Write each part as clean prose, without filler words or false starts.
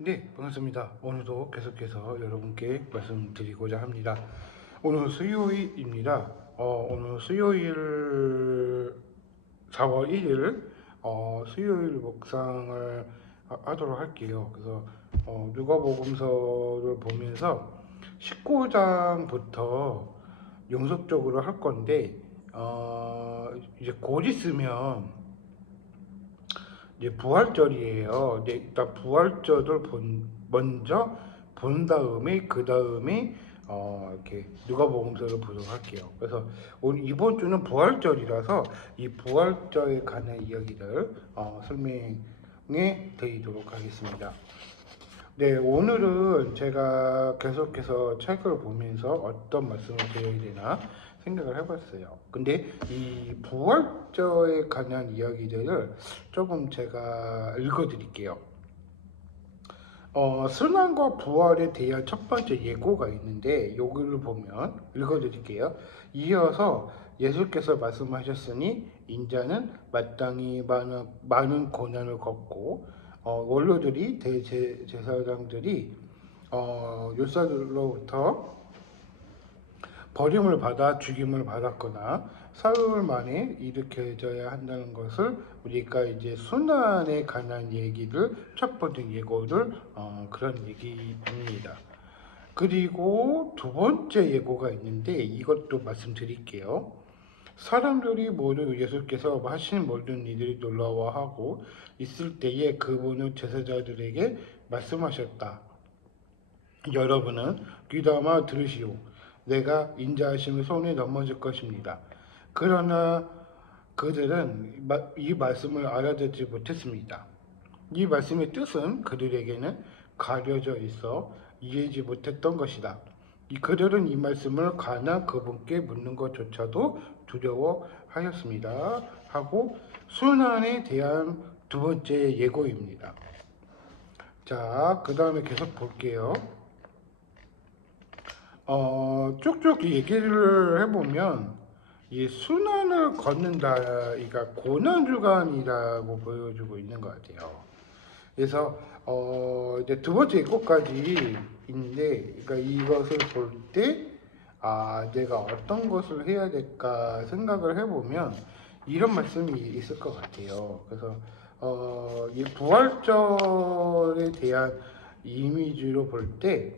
네, 반갑습니다. 오늘도 계속해서 여러분께 말씀드리고자 합니다. 오늘 수요일입니다. 오늘 수요일 4월 1일 수요일 묵상을 하도록 할게요. 그래서 누가복음서를 보면서 19장부터 연속적으로 할 건데 이제 곧 있으면 이제 부활절이에요. 네, 일단 부활절을 먼저 본 다음에 그 다음에 이렇게 누가복음서를 보도록 할게요. 그래서 오늘 이번 주는 부활절이라서 이 부활절에 관한 이야기를 설명해 드리도록 하겠습니다. 네, 오늘은 제가 계속해서 책을 보면서 어떤 말씀을 드려야 되나 생각을 해봤어요. 근데 이 부활절에 관한 이야기들을 조금 제가 읽어드릴게요. 순환과 부활에 대한 첫 번째 예고가 있는데 여기를 보면 읽어드릴게요. 이어서 예수께서 말씀하셨으니 인자는 마땅히 많은 고난을 겪고 원로들이 대제사장들이 율사들로부터 버림을 받아 죽임을 받았거나 사흘 만에 일으켜져야 한다는 것을 우리가 이제 순환에 관한 얘기를 첫 번째 예고를 그런 얘기입니다. 그리고 두 번째 예고가 있는데 이것도 말씀드릴게요. 사람들이 모두 예수께서 하신 모든 일들이 놀라워 하고 있을 때에 그분은 제사장들에게 말씀하셨다. 여러분은 귀담아 들으시오. 내가 인자하심의 손에 넘어질 것입니다. 그러나 그들은 이 말씀을 알아듣지 못했습니다. 이 말씀의 뜻은 그들에게는 가려져 있어 이해하지 못했던 것이다. 그들은 이 말씀을 가나 그분께 묻는 것조차도 두려워하였습니다. 하고 순환에 대한 두 번째 예고입니다. 자, 그 다음에 계속 볼게요. 쭉쭉 얘기를 해보면 이 순환을 걷는다, 이가 고난주간이라고 보여주고 있는 것 같아요. 그래서 이제 두 번째 예고까지 있는데, 그러니까 이것을 볼 때, 내가 어떤 것을 해야 될까 생각을 해보면 이런 말씀이 있을 것 같아요. 그래서 이 부활절에 대한 이미지로 볼 때,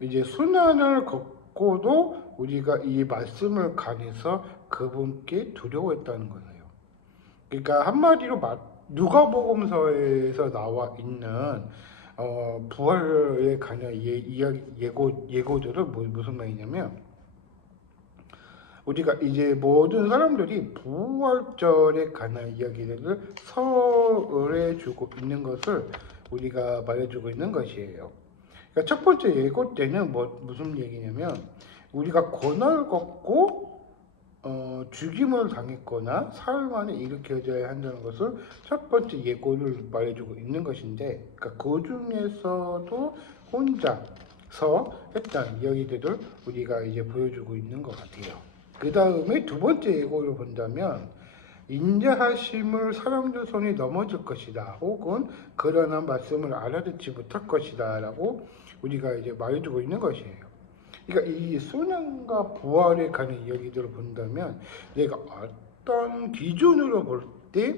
이제 순환을 걷고도 우리가 이 말씀을 강해서 그분께 두려워했다는 거예요. 그러니까 한마디로 누가복음서에서 나와 있는 부활에 관한 예고들은 무슨 말이냐면 우리가 이제 모든 사람들이 부활절에 관한 이야기들을 설해주고 있는 것을 우리가 말해주고 있는 것이에요. 그러니까 첫 번째 예고 때는 무슨 얘기냐면 우리가 고난을 겪고 죽임을 당했거나 사흘 만에 일으켜져야 한다는 것을 첫 번째 예고를 말해주고 있는 것인데, 그러니까 그 중에서도 혼자서 했던 이야기들을 우리가 이제 보여주고 있는 것 같아요. 그 다음에 두 번째 예고를 본다면 인자하심을 사람들 손에 넘어질 것이다, 혹은 그러나 말씀을 알아듣지 못할 것이다 라고 우리가 이제 말해주고 있는 것이에요. 그러니까 이 순환과 부활에 관한 이야기들을 본다면 내가 어떤 기준으로 볼 때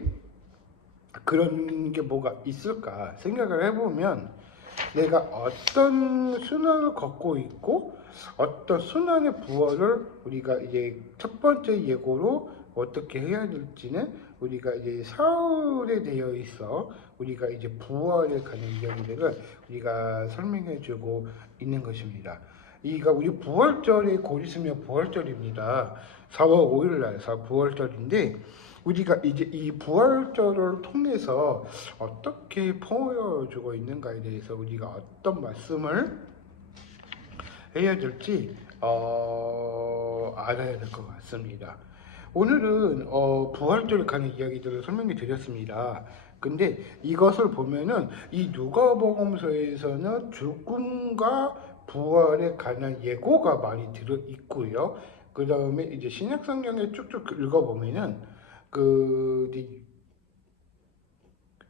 그런 게 뭐가 있을까 생각을 해보면 내가 어떤 순환을 걷고 있고 어떤 순환의 부활을 우리가 이제 첫 번째 예고로 어떻게 해야 될지는 우리가 이제 사흘에 되어 있어 우리가 이제 부활에 관한 이야기들을 우리가 설명해주고 있는 것입니다. 이가 우리 부활절에 곧 있으면 부활절입니다. 4월 5일날 부활절인데 우리가 이제 이 부활절을 통해서 어떻게 보여주고 있는가에 대해서 우리가 어떤 말씀을 해야 될지 알아야 될 것 같습니다. 오늘은 부활절에 관한 이야기들을 설명해 드렸습니다. 근데 이것을 보면은 이 누가복음서에서는 죽음과 부활에 관한 예고가 많이 들어 있고요. 그 다음에 이제 신약성경에 쭉쭉 읽어보면은 그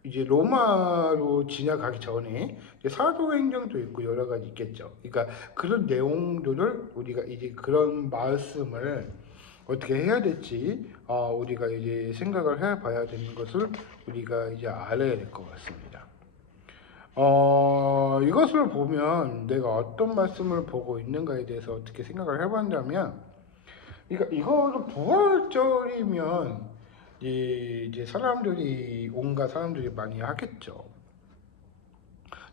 이제 로마로 진화가기 전에 이제 사도행전도 있고 여러 가지 있겠죠. 그러니까 그런 내용들을 우리가 이제 그런 말씀을 어떻게 해야 될지 우리가 이제 생각을 해봐야 되는 것을 우리가 이제 알아야 될 것 같습니다. 이것을 보면 내가 어떤 말씀을 보고 있는가에 대해서 어떻게 생각을 해봤냐면, 그러니까 이거는 부활절이면 이제 사람들이 온갖 사람들이 많이 하겠죠.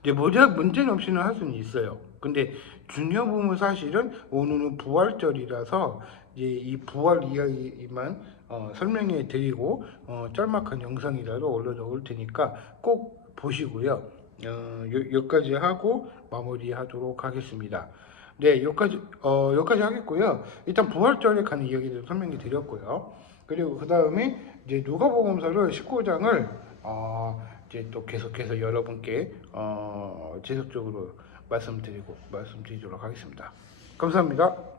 이제 문제는 없이는 할 수는 있어요. 근데 중요한 부분은 사실은 오늘은 부활절이라서 이제 이 부활 이야기만 설명해 드리고 짤막한 영상이라도 올려놓을 테니까 꼭 보시고요. 여기까지 하고 마무리하도록 하겠습니다. 네, 여기까지 하겠고요. 일단 부활절에 관한 이야기를 설명해 드렸고요. 그리고 그 다음에 이제 누가복음서를 19장을 이제 또 계속해서 여러분께 지속적으로 말씀드리도록 하겠습니다. 감사합니다.